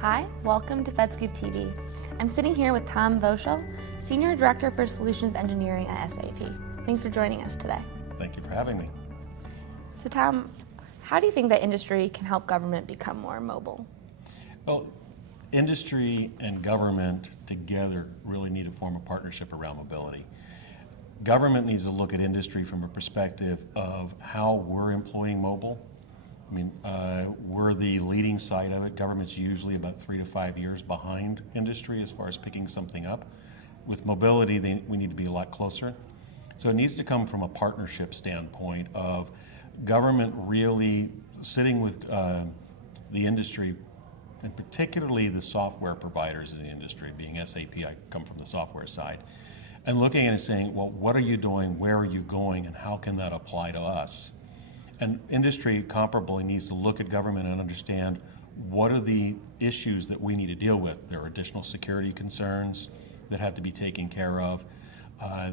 Hi, welcome to FedScoop TV. I'm sitting here with Tom Voshell, Senior Director for Solutions Engineering at SAP. Thanks for joining us today. Thank you for having me. So Tom, how do you think that industry can help government become more mobile? Well, industry and government together really need to form a partnership around mobility. Government needs to look at industry from a perspective of how we're employing mobile. I mean, we're the leading side of it. Government's usually about 3 to 5 years behind industry as far as picking something up. With mobility, we need to be a lot closer. So it needs to come from a partnership standpoint of government really sitting with the industry, and particularly the software providers in the industry, being SAP, I come from the software side, and looking at it and saying, well, what are you doing, where are you going, and how can that apply to us? And industry comparably needs to look at government and understand what are the issues that we need to deal with. There are additional security concerns that have to be taken care of.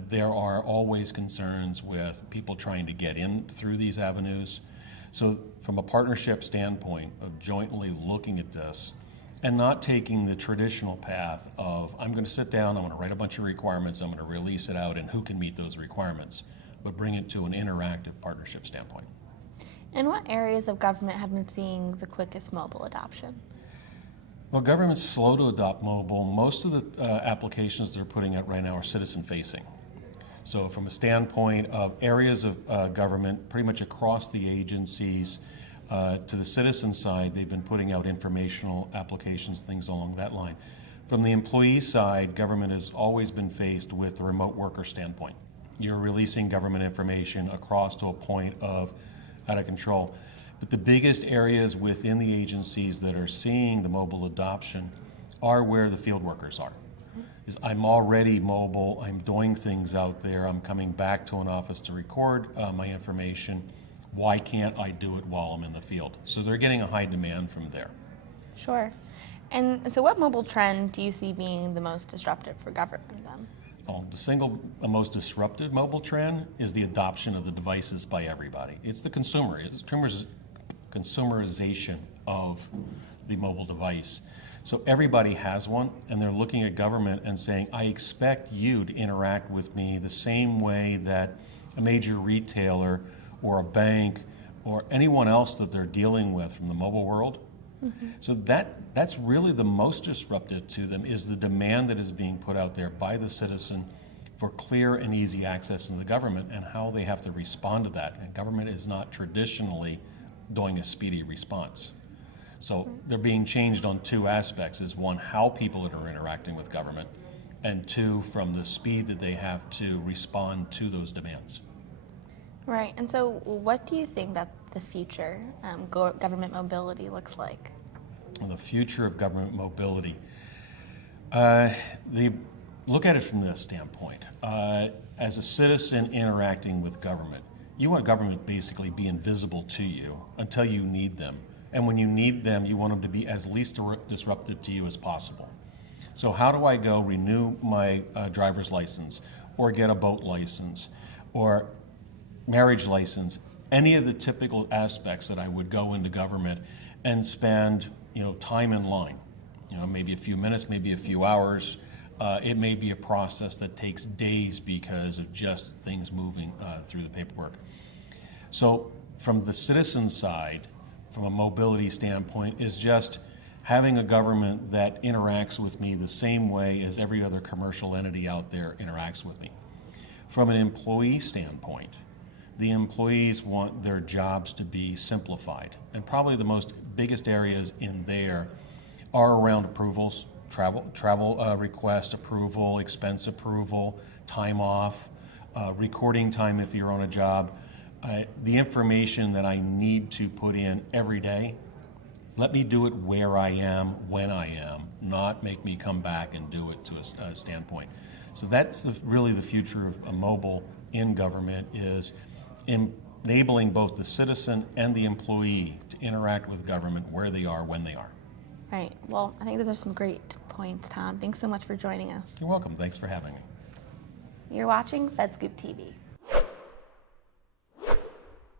There are always concerns with people trying to get in through these avenues. So from a partnership standpoint of jointly looking at this and not taking the traditional path of I'm going to sit down, I'm going to write a bunch of requirements, I'm going to release it out and who can meet those requirements, but bring it to an interactive partnership standpoint. In what areas of government have been seeing the quickest mobile adoption? Well, government's slow to adopt mobile. Most of the applications they're putting out right now are citizen-facing. So from a standpoint of areas of government, pretty much across the agencies, to the citizen side, they've been putting out informational applications, things along that line. From the employee side, government has always been faced with the remote worker standpoint. You're releasing government information across to a point of out of control. But the biggest areas within the agencies that are seeing the mobile adoption are where the field workers are. Is I'm already mobile, I'm doing things out there, I'm coming back to an office to record my information. Why can't I do it while I'm in the field? So they're getting a high demand from there. Sure. And so what mobile trend do you see being the most disruptive for government then? The single most disruptive mobile trend is the adoption of the devices by everybody. It's the consumerization of the mobile device. So everybody has one, and they're looking at government and saying, I expect you to interact with me the same way that a major retailer or a bank or anyone else that they're dealing with from the mobile world. Mm-hmm. So that's really the most disruptive to them is the demand that is being put out there by the citizen for clear and easy access into the government and how they have to respond to that. And government is not traditionally doing a speedy response. So they're being changed on two aspects, is one, how people are interacting with government, and two, from the speed that they have to respond to those demands. Right, and so what do you think that the future government mobility looks like? The future of government mobility. Look at it from this standpoint. As a citizen interacting with government, you want government basically be invisible to you until you need them. And when you need them, you want them to be as least disruptive to you as possible. So how do I go renew my driver's license or get a boat license or marriage license, any of the typical aspects that I would go into government and spend time in line, maybe a few minutes, maybe a few hours. It may be a process that takes days because of just things moving through the paperwork. So from the citizen side, from a mobility standpoint, is just having a government that interacts with me the same way as every other commercial entity out there interacts with me. From an employee standpoint, the employees want their jobs to be simplified. And probably the biggest areas in there are around approvals, travel request approval, expense approval, time off, recording time if you're on a job. The information that I need to put in every day, let me do it where I am, when I am, not make me come back and do it to a standpoint. So that's really the future of mobile in government, is enabling both the citizen and the employee to interact with government where they are, when they are. Right. Well, I think those are some great points, Tom. Thanks so much for joining us. You're welcome. Thanks for having me. You're watching FedScoop TV.